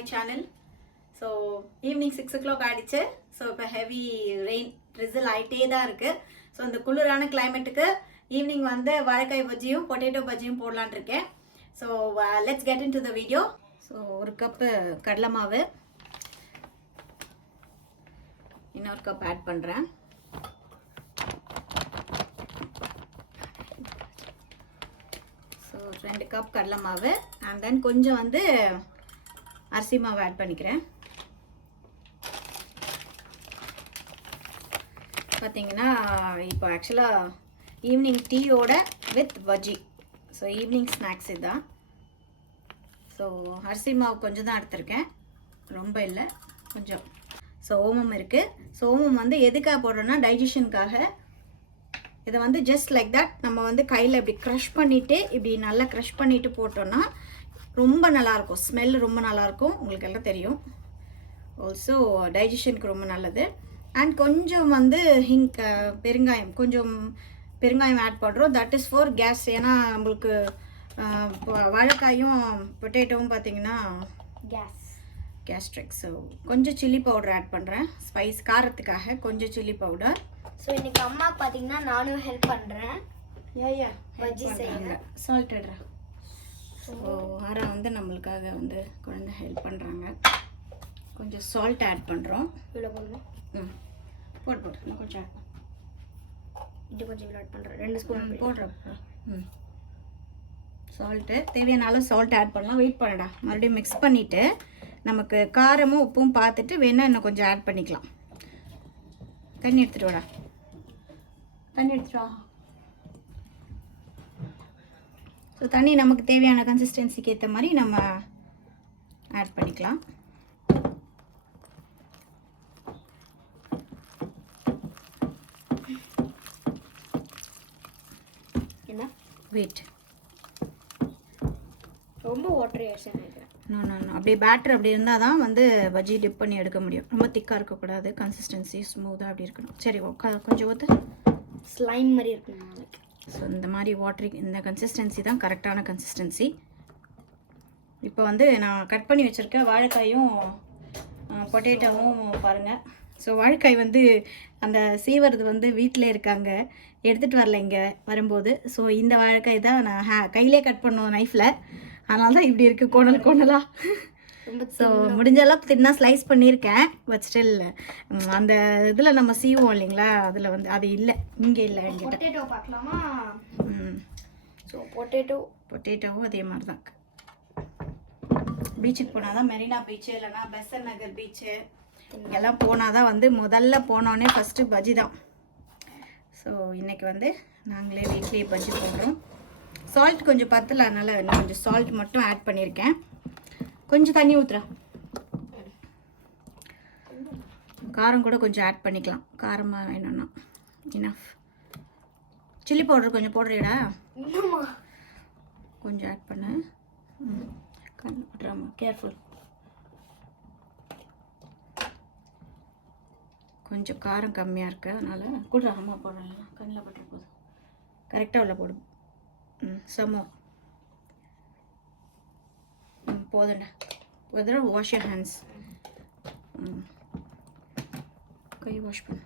my channel. So evening 6 o'clock ஆயிடுச்சு. So இப்போ heavy rain drizzle ஆகிட்டே தான் இருக்குது. ஸோ இந்த குளிரான கிளைமேட்டுக்கு ஈவினிங் வந்து வாழைக்காய் பஜ்ஜியும் பொட்டேட்டோ பஜ்ஜியும் போடலான் இருக்கேன். So let's get in to the video. So ஒரு கப்பு கடலை மாவு, இன்னொரு கப் ஆட் பண்ணுறேன். ஸோ 2 கப் கடலை மாவு அண்ட் தென் கொஞ்சம் வந்து அரிசி மாவு ஆட் பண்ணிக்கிறேன். பார்த்தீங்கன்னா இப்போ ஆக்சுவலாக ஈவினிங் டீயோட with bajji. So evening snacks இதுதான். ஸோ அரிசி மாவு கொஞ்சம் தான் எடுத்திருக்கேன், ரொம்ப இல்லை, கொஞ்சம். ஸோ ஓமம் இருக்குது. ஸோ ஓமம் வந்து எதுக்காக போடுறோன்னா டைஜஷனுக்காக. இதை வந்து ஜஸ்ட் லைக் தட் நம்ம வந்து கையில் இப்படி க்ரஷ் பண்ணிவிட்டு இப்படி நல்லா க்ரஷ் பண்ணிவிட்டு போட்டோன்னா ரொம்ப நல்லாயிருக்கும். ஸ்மெல் ரொம்ப நல்லாயிருக்கும், உங்களுக்கு எல்லாம் தெரியும். ஆல்சோ டைஜஷனுக்கு ரொம்ப நல்லது. அண்ட் கொஞ்சம் வந்து பெருங்காயம், கொஞ்சம் பெருங்காயம் ஆட் பண்ணுறோம். That is for gas. ஏன்னா நம்மளுக்கு வாழைக்காயும் பொட்டேட்டோவும் பார்த்தீங்கன்னா கேஸ்ட்ரிக். ஸோ கொஞ்சம் சில்லி பவுடர் ஆட் பண்ணுறேன், ஸ்பைஸ் காரத்துக்காக கொஞ்சம் சில்லி பவுடர். ஸோ இன்றைக்கி அம்மாவுக்கு பார்த்தீங்கன்னா நானும் ஹெல்ப் பண்ணுறேன். பஜ்ஜி செய்யுங்க, சால்ட்டட்ரா. ஸோ ஆரா வந்து நம்மளுக்காக வந்து குழந்தை ஹெல்ப் பண்ணுறாங்க. கொஞ்சம் சால்ட் ஆட் பண்ணுறோம். இவ்வளோ போடணும். போட்டு இன்னும் கொஞ்சம் ஆட் இது கொஞ்சம் இவ்வளோ ஆட் பண்ணுறேன். 2 ஸ்பூன் போடுறேன். சால்ட்டு தேவையான அளவு சால்ட் ஆட் பண்ணலாம். வெயிட் பண்ணடா, மறுபடியும் மிக்ஸ் பண்ணிவிட்டு நமக்கு காரமும் உப்பும் பார்த்துட்டு வேணால் இன்னும் கொஞ்சம் ஆட் பண்ணிக்கலாம். தண்ணி எடுத்துகிட்டு வாடா, தண்ணி எடுத்துகிட்டு வா. ஸோ தண்ணி நமக்கு தேவையான கன்சிஸ்டன்சிக்கு ஏற்ற மாதிரி நம்ம ஆட் பண்ணிக்கலாம். என்ன வெயிட், ரொம்ப வாட்டரி ஆயிடுச்சு நினைக்கிறேன். அப்படியே பேட்டர் அப்படி இருந்தால் தான் வந்து பஜ்ஜி டிப் பண்ணி எடுக்க முடியும். ரொம்ப திக்காக இருக்கக்கூடாது, கன்சிஸ்டன்சி ஸ்மூத்தாக அப்படி இருக்கணும். சரி, கொஞ்சம் ஊற்று. ஸ்லைம் மாதிரி இருக்கணும். ஸோ இந்த மாதிரி வாட்டரி, இந்த கன்சிஸ்டன்சி தான் கரெக்டான கன்சிஸ்டன்சி. இப்போ வந்து நான் கட் பண்ணி வச்சுருக்க வாழைக்காயும் பொட்டேட்டோவும் பாருங்கள். ஸோ வாழைக்காய் வந்து அந்த சீவரது வந்து வீட்டில் இருக்காங்க, எடுத்துகிட்டு வரல இங்கே வரும்போது. ஸோ இந்த வாழைக்காய் தான் நான் கையிலே கட் பண்ணுவோம் நைஃப்பில், அதனால தான் இப்படி இருக்குது கோணல் கோணலாக. ஸோ முடிஞ்சளவுக்கு தின்னா ஸ்லைஸ் பண்ணியிருக்கேன். பட் ஸ்டில் அந்த இதில் நம்ம சீவோம் இல்லைங்களா, அதில் வந்து அது இல்லை, இங்கே இல்லை என்கிட்ட. பொட்டேட்டோ பார்க்கலாமா? ஸோ பொட்டேட்டோவும் அதே மாதிரி தான். பீச்சுக்கு போனால் தான் மெரினா பீச்சு, இல்லைனா பெசன் நகர் பீச்சு, இங்கெல்லாம் போனால் தான் வந்து முதல்ல போனோடனே ஃபஸ்ட்டு பஜ்ஜி தான். ஸோ இன்றைக்கி வந்து நாங்களே வீட்லேயே பஜ்ஜி போடுறோம். சால்ட் கொஞ்சம் பத்தல, அதனால் இன்னும் கொஞ்சம் சால்ட் மட்டும் ஆட் பண்ணியிருக்கேன். கொஞ்சம் தண்ணி ஊற்றுறேன். காரம் கூட கொஞ்சம் ஆட் பண்ணிக்கலாம், காரமாக வேணும்னா. இனஃப். சில்லி பவுடர் கொஞ்சம் போடுறீடா, கொஞ்சம் ஆட் பண்ணு. கேர்ஃபுல். கொஞ்சம் காரம் கம்மியாக இருக்குது, அதனால் கூட அம்மா போடுறாங்க. கண்ணில் பட்டு போதும், கரெக்டாக உள்ள போடும். சமோ போதுண்டா. ஒரு தடவை வாஷ் யூர் ஹேண்ட்ஸ், கை வாஷ் பண்ணு.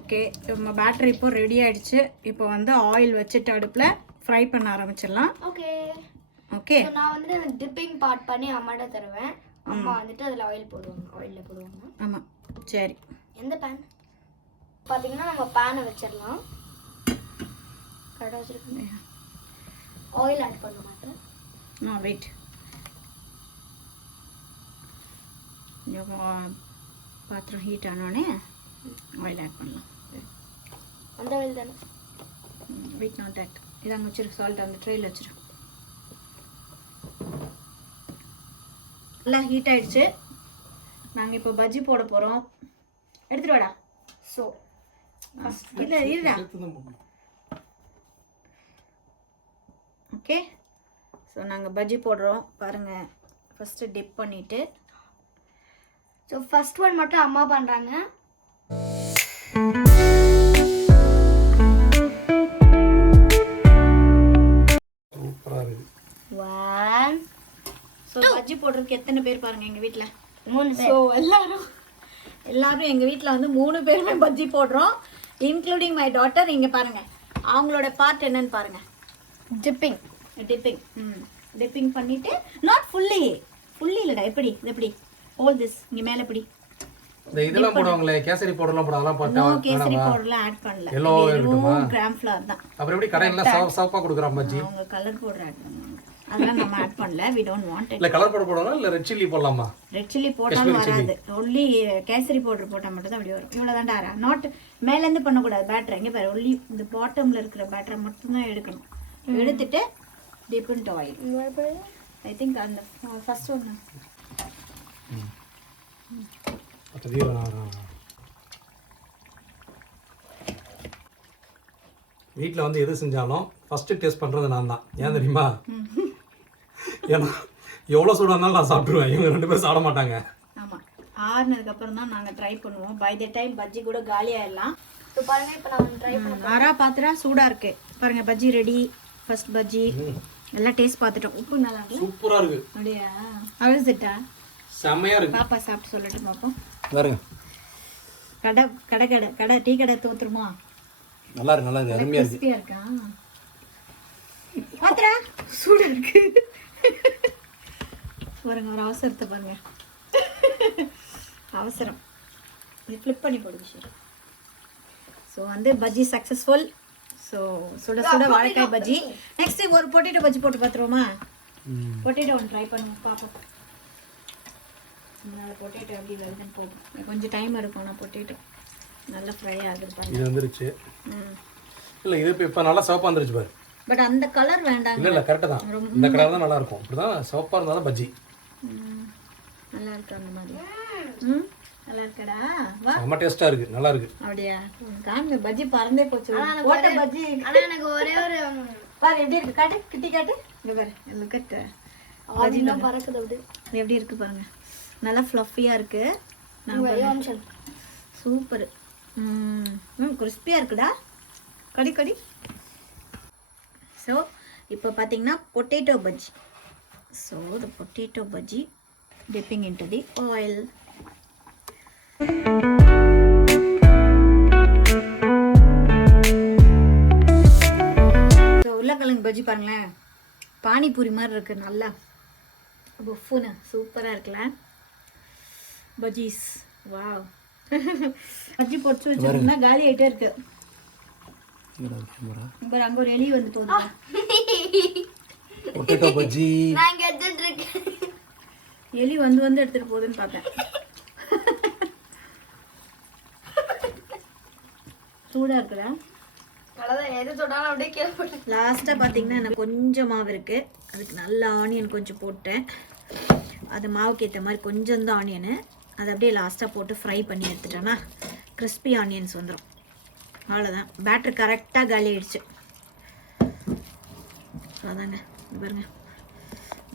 ஓகே, நம்ம பேட்டரி இப்போ ரெடி ஆகிடுச்சு. இப்போ வந்து ஆயில் வச்சுட்டு அடுப்பில் ஃப்ரை பண்ண ஆரம்பிச்சிடலாம். Okay okay. நான் வந்து டிப்பிங் பார்ட் பண்ணி அம்மாட்ட தருவேன். அம்மா வந்துட்டு அதில் ஆயிலில் போடுவாங்க. ஆமாம், சரி. எந்த பேன் பார்த்தீங்கன்னா நம்ம பேனை வச்சிடலாம். கரெக்டாக வச்சுருக்கேன். ஆயில் ஆட் பண்ண மாட்டேன். வெயிட், கொஞ்சம் பாத்திரம் ஹீட் ஆனோடனே ஆயில் ஆட் பண்ணலாம். அந்த ஆயில் தானே? Wait, not that. இதாங்க வச்சிரு, சால்ட் அந்த ட்ரேயில் வச்சிரு. நல்லா ஹீட் ஆகிடுச்சு. நாங்கள் இப்போ பஜ்ஜி போட போகிறோம். எடுத்துகிட்டு வாடா. ஸோ இல்லை இருடா. ஓகே, ஸோ நாங்கள் பஜ்ஜி போடுறோம் பாருங்கள். ஃபஸ்ட்டு டிப் பண்ணிவிட்டு, ஸோ ஃபஸ்ட் ஒன் மட்டும் அம்மா பண்ணுறாங்க. போடுறதுக்கு எத்தனை பேர் பாருங்க எங்கள் வீட்டில் 3 பேர். ஸோ எல்லாரும் எங்கள் வீட்டில் வந்து 3 பேருமே பஜ்ஜி போடுறோம், இன்க்ளூடிங் மை டாட்டர். இங்கே பாருங்கள் அவங்களோட பார்ட் என்னன்னு பாருங்கள். டிப்பிங் டிப்பிங் பண்ணிவிட்டு நாட் ஃபுல்லி இல்லைடா. எப்படி இது எப்படி ஹோல் திஸ் இங்கே மேலே எப்படி இந்த இதெல்லாம் போடுவாங்களே கேசரி பவுடர்லாம் போட அதெல்லாம் நோ போட்டா கேசரி பவுடர்லாம் ஆட் பண்ணல. எல்லோ இருக்கட்டுமா? கிராம் ஃப்ளவர் தான். அப்புறம் எப்படி கடையில சாப்பா கொடுக்குறான் பஜ்ஜி? அவங்க கலர் பவுடர் ஆட் பண்ணுவாங்க. அதெல்லாம் நம்ம ஆட் பண்ணல. we don't want it. இல்ல கலர் பவுடர் போடணும் இல்ல ரெட் சில்லி போடலாமா? ரெட் சில்லி போட்டாலும் வராது. ஒன்லி கேசரி பவுடர் போட்டா மட்டும் தான் அப்படி வரும். இவ்வளவுதான்டா. நாட் மேல இருந்து பண்ண கூடாது. பேட்டர் இங்க பாரு. ஒன்லி இந்த பாட்டம்ல இருக்கிற பேட்டரை மட்டும் தான் எடுக்கணும். எடுத்துட்டு dip in oil. I think அந்த ஃபர்ஸ்ட் ஒன் வீட்டில் வந்து எது செஞ்சாலும் ஃபர்ஸ்ட் டேஸ்ட் பண்றது நான் தான். ஏன் தெரியுமா? ஏன்னா எவ்வளோ சூடாக இருந்தாலும் நான் சாப்பிடுவேன், இவங்க 2 பேரும் சாப்பிட மாட்டாங்க. ஆமாம், ஆறுனதுக்கு அப்புறம் தான் நாங்கள் ட்ரை பண்ணுவோம். பை த டைம் பஜ்ஜி கூட காலியாயிடலாம். இப்போ பாருங்க, இப்போ நான் ட்ரை பண்ண ஆறா பாத்திரா சூடாக இருக்கு பாருங்க. பஜ்ஜி ரெடி. ஃபர்ஸ்ட் பஜ்ஜி எல்லாம் டேஸ்ட் பார்த்துட்டோம். உப்பு நல்லா இருக்கு. சூப்பராக இருக்கு. அப்படியா? அழுதுட்டா? செம்மையா இருக்கு. பாப்பா சாப்பிட்டு சொல்லட்டும் பார்ப்போம். பாருங்க, கடை டீ கடை தோத்துருமா? நல்லா இருக்கு அருமையா இருக்கு. கிறிஸ்பியா இருக்கா? பாத்திரா சூடா இருக்கு பாருங்க. ஒரு அவசரத்தை பாருங்க. அவசரம். இது ஃப்ளிப் பண்ணி போடு விஷயம். ஸோ வந்து பஜ்ஜி சக்ஸஸ்ஃபுல். ஸோ சுட சுட வாழைக்காய் பஜ்ஜி. நெக்ஸ்ட் ஒரு பொட்டேட்டோ பஜ்ஜி போட்டு பார்த்துருவோமா? பொட்டேட்டோ ஒன்று ட்ரை பண்ணுவோம் பார்ப்போம். அதனால பொட்டேட்டோ எப்படி வருதுன்னு போகும். கொஞ்சம் டைம் எடுக்கும். ஆனால் பொட்டேட்டோ நல்லா ஃப்ரை ஆகுது பாருங்க. இது வந்துருச்சு. இல்ல இது இப்போ நல்லா சிவப்பா வந்துருச்சு பாரு. பட் அந்த கலர் வேண்டாம். இல்ல கரெக்டா தான். இந்த கலர் தான் நல்லா இருக்கும். இப்படிதான் சிவப்பா இருந்தா தான் பஜ்ஜி நல்லா இருக்கு. அந்த மாதிரி நல்லா இருக்கடா. வா, ரொம்ப டேஸ்டா இருக்கு. நல்லா இருக்கு. அப்படியா? காமி பஜ்ஜி பறந்தே போச்சு. ஓட்ட பஜ்ஜி. ஆனா எனக்கு ஒரே ஒரு பாரு எப்படி இருக்கு. காட்டு கிட்டி காட்டு. இங்க பாரு. லுக் அட் பஜ்ஜி தான் பறக்குது. அப்படி எப்படி இருக்கு பாருங்க. நல்லா ஃப்ளஃபியா இருக்கு. சூப்பர். கிறிஸ்பியா இருக்குடா. கடி கடி. ஸோ இப்போ பார்த்தீங்கன்னா potato bajji. So the potato bajji dipping into the oil. So உருளைக்கிழங்கு பஜ்ஜி பாருங்களேன், பானிபூரி மாதிரி இருக்கு. நல்லா புஃப்னு சூப்பராக இருக்குல்ல பஜ்ஜீஸ். வாவ். பஜ்ஜி பொடிச்சு வச்சுருந்தா காலி ஆகிட்டே இருக்கு. இப்போ அங்கே ஒரு எலி வந்து போகுது. பொட்டேட்டோ பஜ்ஜி நான் இங்க எடுத்துட்டு இருக்கேன். எலி வந்து எடுத்துட்டு போகுதுன்னு பார்த்தேன். சூடா இருக்குடா. அவ்வளவுதான், எது தொட்டாலும் அப்படியே கீழே போட்டு. லாஸ்ட்டாக பார்த்தீங்கன்னா எனக்கு கொஞ்சம் மாவு இருக்குது. அதுக்கு நல்ல ஆனியன் கொஞ்சம் போட்டேன். அது மாவுக்கு ஏற்ற மாதிரி கொஞ்சம் தான் ஆனியனு. அதை அப்படியே லாஸ்ட்டாக போட்டு ஃப்ரை பண்ணி எடுத்துட்டோன்னா கிறிஸ்பி ஆனியன்ஸ் வந்துடும். அவ்வளோதான். பேட்டர் கரெக்டாக காலி ஆயிடுச்சு. அதாங்க பாருங்க,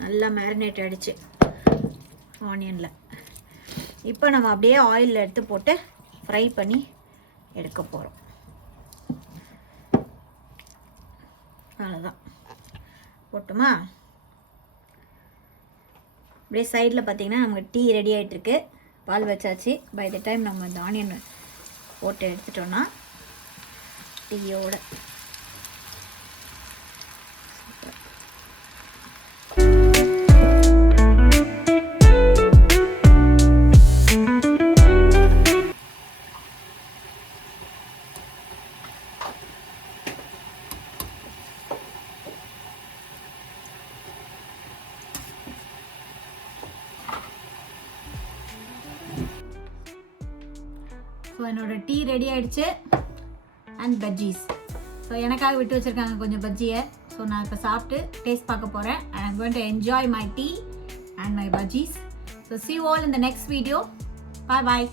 நல்லா மேரினேட் ஆகிடுச்சு ஆனியனில். இப்போ நம்ம அப்படியே ஆயிலில் எடுத்து போட்டு ஃப்ரை பண்ணி எடுக்க போகிறோம். அவ்வளோதான். போட்டுமா? அப்படியே சைடில் பார்த்தீங்கன்னா நமக்கு டீ ரெடி ஆகிட்டுருக்கு. பால் வச்சாச்சு. பை த டைம் நம்ம இந்த ஆனியன் போட்டு எடுத்துட்டோன்னா டீயோட ஸோ என்னோட டீ ரெடி ஆயிடுச்சு. அண்ட் பஜ்ஜீஸ். ஸோ எனக்காக விட்டு வச்சுருக்காங்க கொஞ்சம் பஜ்ஜியை. ஸோ நான் இப்போ சாப்பிட்டு டேஸ்ட் பார்க்க போகிறேன். And I'm going to enjoy my tea and my பஜ்ஜீஸ். So see you all in the next video. Bye bye.